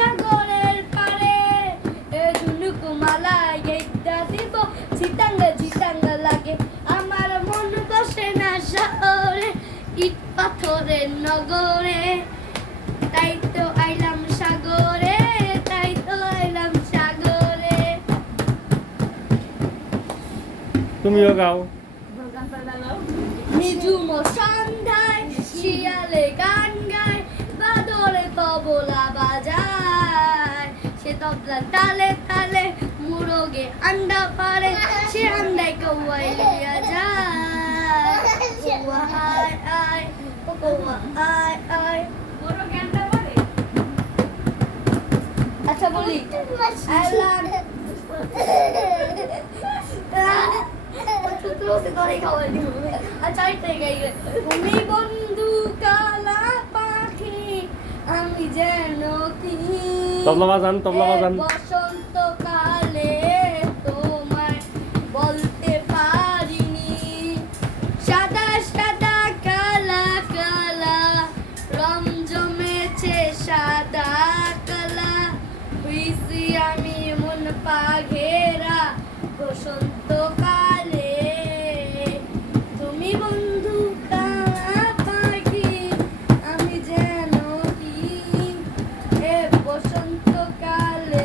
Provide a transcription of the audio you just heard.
সাগরের পারে ঝুনুকুমালা গেইটা দিব চিতাঙ্গা লাগে আমার মন বসে না শহরে ইট পাথরের নগরে তাই তো আইলাম সাগরে তুমিও গাও। নিঝুম সন্ধ্যায় শিয়ালে গান গায় বাদরে তবলা বাজায় সে তবলা তালে তালে মুরগে আন্ডা পারে সে আন্ডায় কৌয়াই লিয়া যায় কৌয়া আয় আয় ও কৌয়া আয় আয় আচ্ছা বলি আইলাম তুমি বন্ধু কালা পাখি আমি যেন কি তবলা বাজান বসন্তকালে তোমায় বলতে পারিনি সাদা সাদা কালা কালা রং জমেছে সাদা কালা হইছি আমি মন পাঘেরা বসন্ত